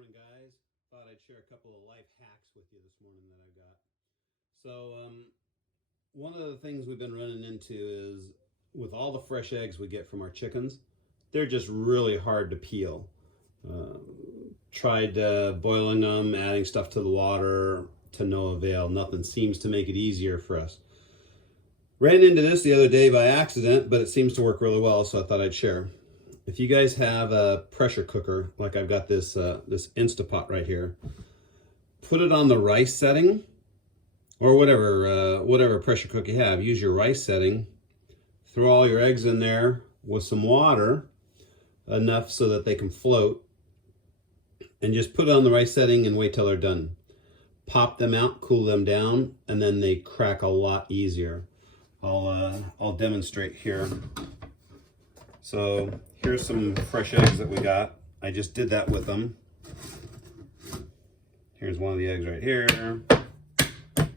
Morning, guys. Thought I'd share a couple of life hacks with you this morning that I got. So, one of the things we've been running into is with all the fresh eggs we get from our chickens, they're just really hard to peel. Uh, Tried boiling them, adding stuff to the water, to no avail. Nothing seems to make it easier for us. Ran into this the other day by accident, but it seems to work really well, so I thought I'd share. If you guys have a pressure cooker, like I've got this Instapot right here, put it on the rice setting, or whatever pressure cooker you have. Use your rice setting. Throw all your eggs in there with some water, enough so that they can float, and just put it on the rice setting and wait till they're done. Pop them out, cool them down, and then they crack a lot easier. I'll demonstrate here. So here's some fresh eggs that we got. I just did that with them. Here's one of the eggs right here.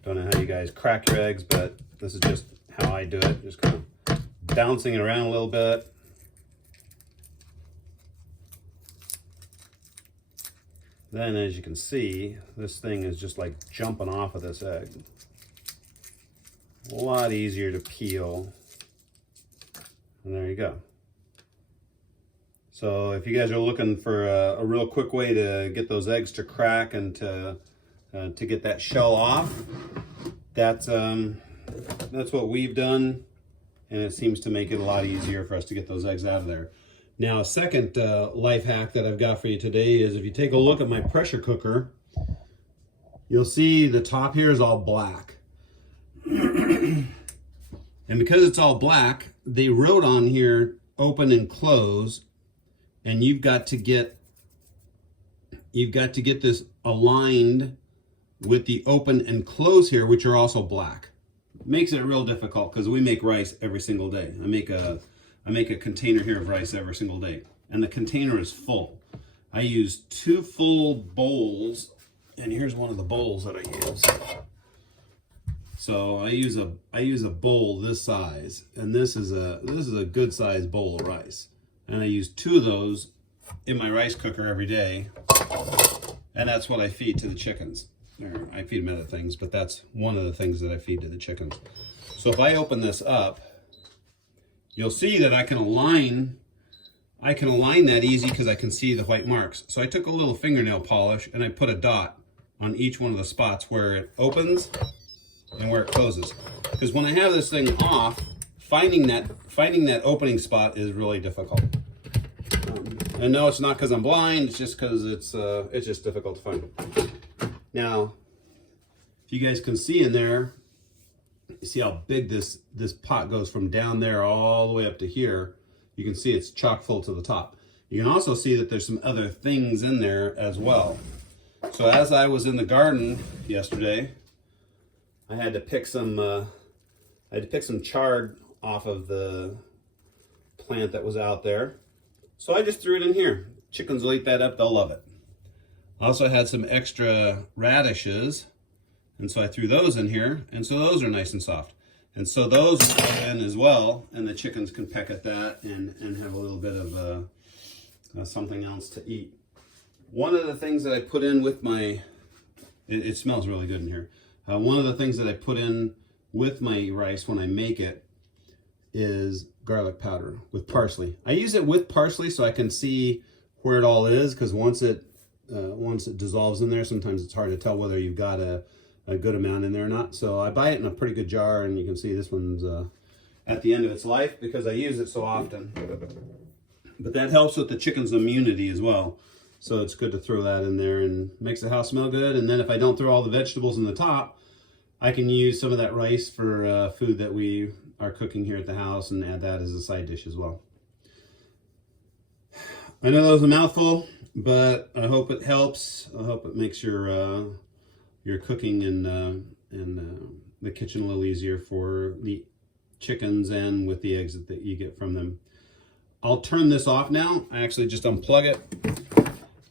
Don't know how you guys crack your eggs, but this is just how I do it. Just kind of bouncing it around a little bit. Then, as you can see, this thing is just like jumping off of this egg. A lot easier to peel. And there you go. So if you guys are looking for a real quick way to get those eggs to crack and to get that shell off, that's what we've done, and it seems to make it a lot easier for us to get those eggs out of there. Now, a second life hack that I've got for you today is if you take a look at my pressure cooker, you'll see the top here is all black. And because it's all black, they wrote on here open and close, and you've got to get this aligned with the open and close here, which are also black. It makes it real difficult because we make rice every single day. I make a container here of rice every single day, and the container is full. I use 2 full bowls, and here's one of the bowls that I use. So I use a bowl this size, and this is a good sized bowl of rice. And I use 2 of those in my rice cooker every day, and that's what I feed to the chickens. Or I feed them other things, but that's one of the things that I feed to the chickens. So if I open this up, you'll see that I can align that easy because I can see the white marks. So I took a little fingernail polish and I put a dot on each one of the spots where it opens and where it closes. Because when I have this thing off, finding that opening spot is really difficult. And no, it's not because I'm blind. It's just because it's just difficult to find. Now, if you guys can see in there, you see how big this pot goes from down there all the way up to here. You can see it's chock full to the top. You can also see that there's some other things in there as well. So as I was in the garden yesterday, I had to pick some chard off of the plant that was out there. So I just threw it in here. Chickens will eat that up, they'll love it. I also had some extra radishes, and so I threw those in here, and so those are nice and soft. And so those go in as well, and the chickens can peck at that and have a little bit of something else to eat. One of the things that I put in with it smells really good in here. One of the things that I put in with my rice when I make it is garlic powder with parsley. I use it with parsley so I can see where it all is, because once it dissolves in there, sometimes it's hard to tell whether you've got a good amount in there or not. So I buy it in a pretty good jar, and you can see this one's at the end of its life because I use it so often. But that helps with the chicken's immunity as well. So it's good to throw that in there and makes the house smell good. And then if I don't throw all the vegetables in the top, I can use some of that rice for food that we are cooking here at the house and add that as a side dish as well. I know that was a mouthful, but I hope it helps. I hope it makes your cooking in the kitchen a little easier for the chickens and with the eggs that you get from them. I'll turn this off now. I actually just unplug it,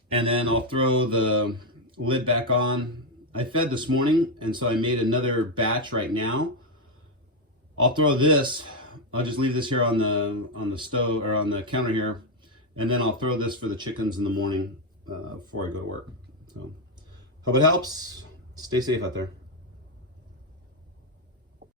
and then I'll throw the lid back on. I fed this morning, and so I made another batch right now. I'll throw this. I'll just leave this here on the stove or on the counter here, and then I'll throw this for the chickens in the morning. before I go to work. So hope it helps. Stay safe out there.